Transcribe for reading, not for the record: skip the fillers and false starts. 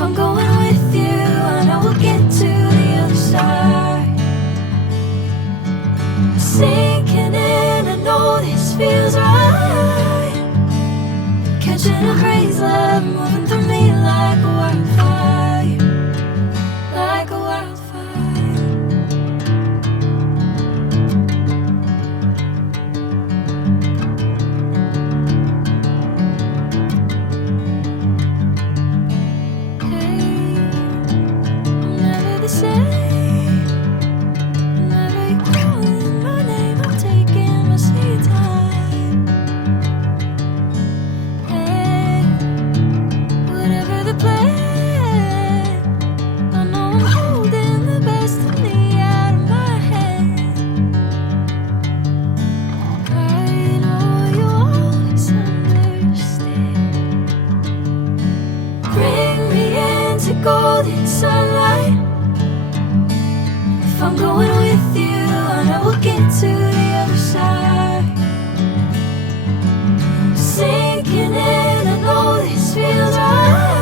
If I'm going with you, I know we'll get to the other side. Sinking in, I know this feels right. Catching a crazy love, moving through me like a wildfire, like a wildfire. Golden sunlight. If I'm going with you, I know we'll get to the other side. Sinking in, I know this feels right.